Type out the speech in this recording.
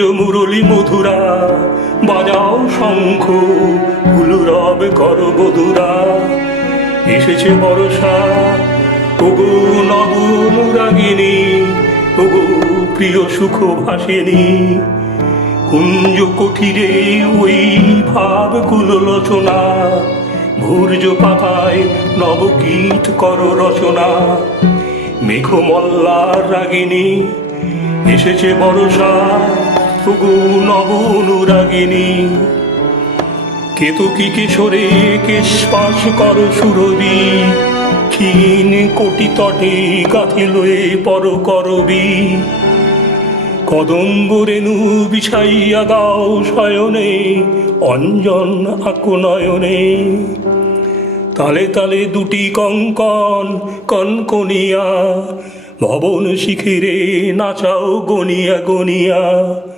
মুরলী মধুরা বাজাও শঙ্খ ফুলরব কর বধুরা। এসেছে বর্ষা ওগো নব অনুরাগিনী, ওগো প্রিয় সুখ ভাসিনী। কুঞ্জ কুঠিরে ওই ভাব কুলোচনা, ভূর্য পাতায় নবগীত কর রচনা। মেঘমল্লার রাগিনী এসেছে বর্ষা ওগো নব অনুরাগিনী। কেতকী কিশোরে কেশপাশ কর সুরবি, ক্ষীণ কোটি তটে গাঁথিলয়ে পর করবি। কদম্ব রেণু বিছাইয়া দাও শয়নে, অঞ্জন আঁকো নয়নে। তালে তালে দুটি কঙ্কন কনকনিয়া, ভবন শিখিরে নাচাও গনিয়া গনিয়া।